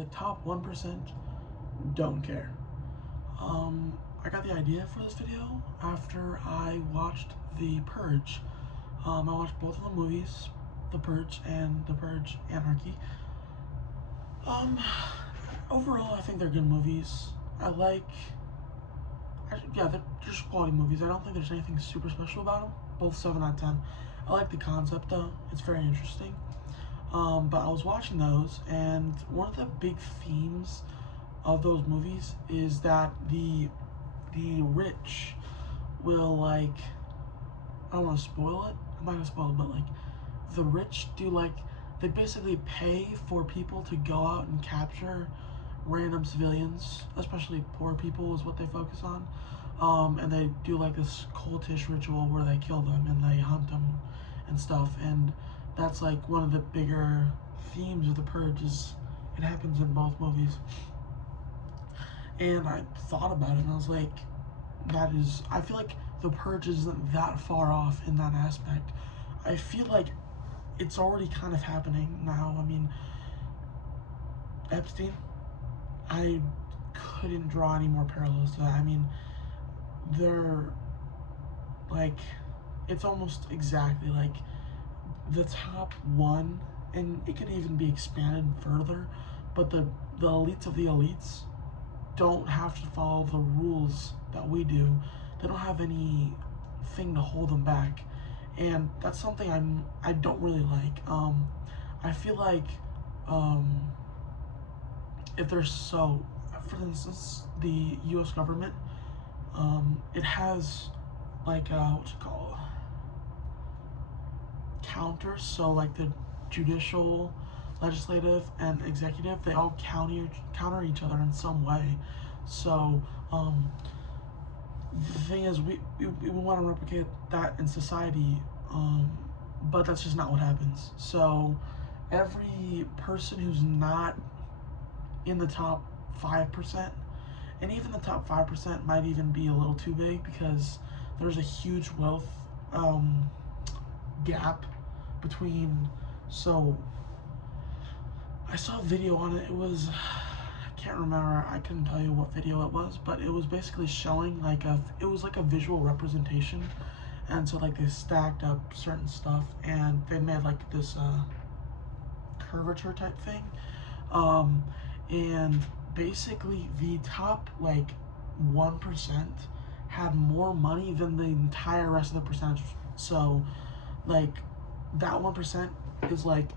the top 1% don't care. I got the idea for this video after I watched The Purge. I watched both of the movies, The Purge and The Purge Anarchy. Overall, I think they're good movies. Yeah, they're just quality movies. I don't think there's anything super special about them. Both 7 out of 10. I like the concept though. It's very interesting. But I was watching those, and one of the big themes of those movies is that the rich will, like, I don't want to spoil it. I'm not gonna spoil it, but like the rich do, like, they basically pay for people to go out and capture random civilians, especially poor people is what they focus on. And they do like this cultish ritual where they kill them and they hunt them and stuff. And that's like one of the bigger themes of The Purge. Is it happens in both movies. And I thought about it and I was like, I feel like The Purge isn't that far off in that aspect. I feel like it's already kind of happening now. I mean, Epstein, I couldn't draw any more parallels to that. I mean, they're like, it's almost exactly like the top one, and it could even be expanded further, but the elites of the elites don't have to follow the rules that we do. They don't have anything to hold them back, and that's something I don't really like. I feel like if there's so, for instance, the U.S. government, it has like what you call counters. So like the judicial, legislative, and executive, they all counter each other in some way. So the thing is, we want to replicate that in society, but that's just not what happens. So every person who's not in the top 5%, and even the top 5% might even be a little too big, because there's a huge wealth gap between. So I saw a video on it. It was, I can't remember. I couldn't tell you what video it was, but it was basically showing like it was like a visual representation, and so like they stacked up certain stuff and they made like this curvature type thing, and basically the top like 1% had more money than the entire rest of the percentage. So like that 1% is like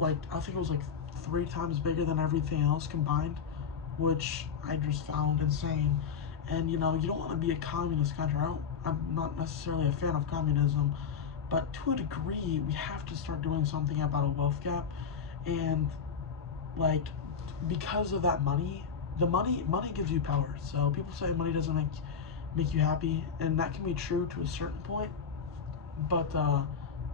I think it was like 3 times bigger than everything else combined, which I just found insane. And you know, you don't want to be a communist country. I'm not necessarily a fan of communism, but to a degree we have to start doing something about a wealth gap. And like, because of that money, the money gives you power. So people say money doesn't make you happy, and that can be true to a certain point, but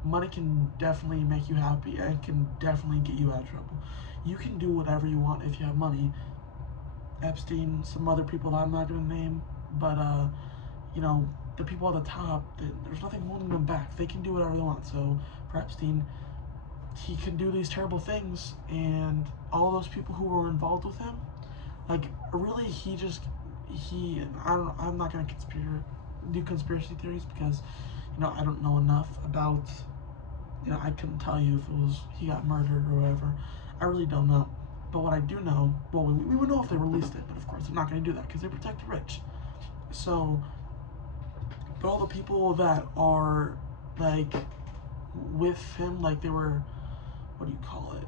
money can definitely make you happy and can definitely get you out of trouble. You can do whatever you want if you have money. Epstein, some other people that I'm not going to name, but you know, the people at the top, there's nothing holding them back. They can do whatever they want. So for Epstein, he can do these terrible things, and all those people who were involved with him, like, really, I'm not going to do conspiracy theories, because you know, I don't know enough about, you know, I couldn't tell you if it was he got murdered or whatever. I really don't know. But what I do know, well, we would know if they released it, but of course they're not going to do that because they protect the rich. So, but all the people that are like with him, like they were, what do you call it?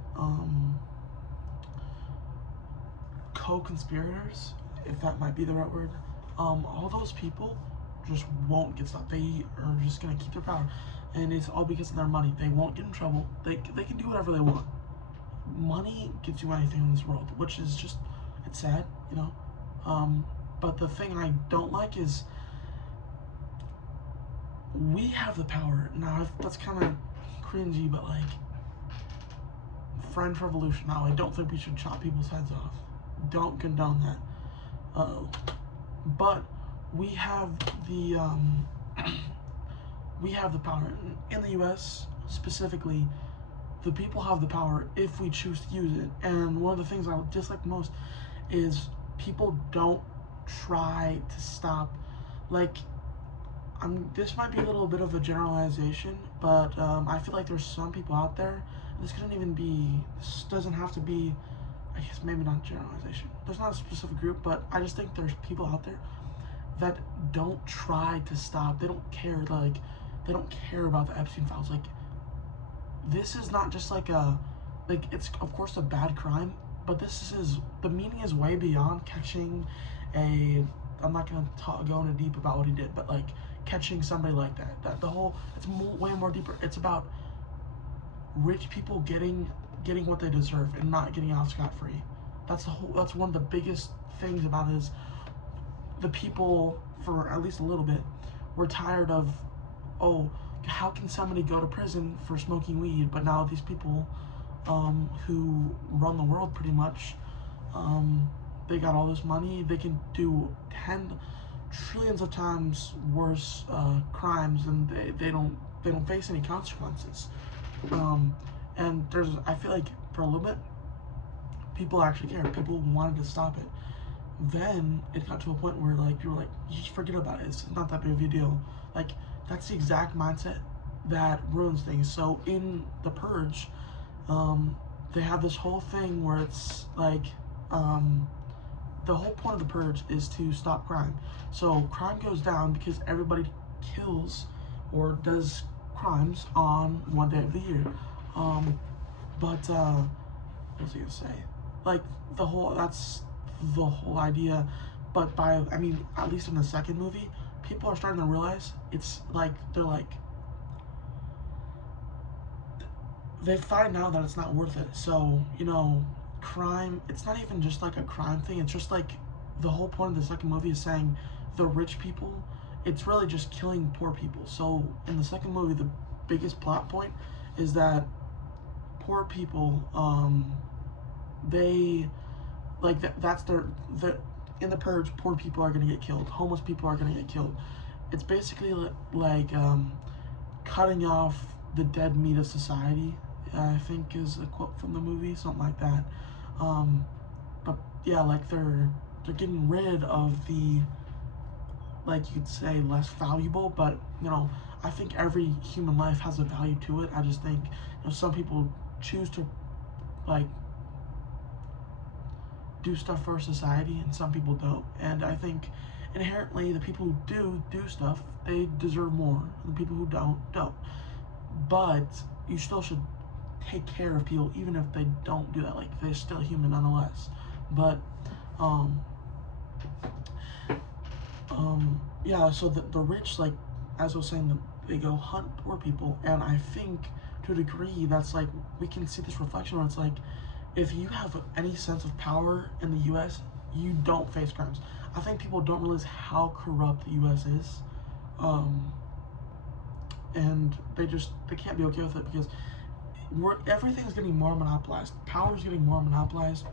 Co-conspirators, if that might be the right word. All those people just won't get stopped. They are just gonna keep their power, and it's all because of their money. They won't get in trouble. They can do whatever they want. Money gets you anything in this world, which is just, it's sad, you know. But the thing I don't like is we have the power now. That's kind of cringy, but like, French Revolution. Now, I don't think we should chop people's heads off. Don't condone that. But we have the we have the power in the U.S. specifically. the people have the power if we choose to use it. And one of the things I dislike most is people don't try to stop. Like, this might be a little bit of a generalization, but I feel like there's some people out there. This couldn't even be. This doesn't have to be. I guess maybe not generalization. There's not a specific group, but I just think there's people out there that don't try to stop. They don't care. Like, they don't care about the Epstein files. Like, this is not just like it's of course a bad crime, but this is, the meaning is way beyond catching a, I'm not gonna go into deep about what he did, but like catching somebody like that the whole, it's way more deeper. It's about rich people getting what they deserve and not getting out scot-free. That's one of the biggest things about it, is the people, for at least a little bit, were tired of, oh, how can somebody go to prison for smoking weed? But now these people who run the world pretty much, they got all this money, they can do 10 trillions of times worse crimes, and they don't face any consequences. And I feel like for a little bit, people actually cared. People wanted to stop it. Then it got to a point where like people were like, you just forget about it. It's not that big of a deal. Like, that's the exact mindset that ruins things. So in The Purge, they have this whole thing where it's like, the whole point of The Purge is to stop crime. So crime goes down because everybody kills or does crimes on one day of the year. What was I gonna say? Like, that's the whole idea. But at least in the second movie, people are starting to realize it's like, they find out that it's not worth it. So, crime, it's not even just like a crime thing. It's just like, the whole point of the second movie is saying the rich people, it's really just killing poor people. So in the second movie, the biggest plot point is that poor people, they, like, that's in The Purge, poor people are gonna get killed, homeless people are gonna get killed. It's basically like cutting off the dead meat of society, I think is a quote from the movie, something like that. But yeah, like they're getting rid of the, like, you could say, less valuable, but I think every human life has a value to it. I just think some people choose to like do stuff for society and some people don't, and I think inherently the people who do stuff, they deserve more, and the people who don't. But you still should take care of people even if they don't do that. Like, they're still human nonetheless. But yeah, so the rich, like, as I was saying, they go hunt poor people, and I think to a degree that's like, we can see this reflection where it's like, if you have any sense of power in the US, you don't face crimes. I think people don't realize how corrupt the US is, and they can't be okay with it, because everything's getting more monopolized. Power is getting more monopolized.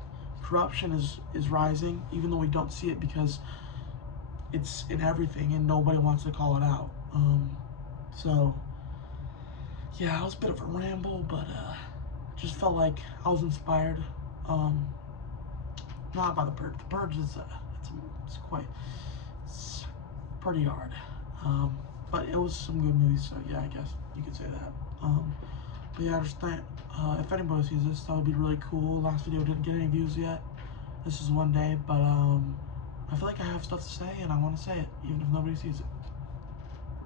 Corruption is rising, even though we don't see it because it's in everything and nobody wants to call it out. So yeah, it was a bit of a ramble, but just felt like I was inspired. Not by The Purge. The Purge is it's pretty hard. But it was some good movies, so yeah, I guess you could say that. But yeah, I just think if anybody sees this, that would be really cool. Last video didn't get any views yet. This is one day, but I feel like I have stuff to say and I want to say it, even if nobody sees it.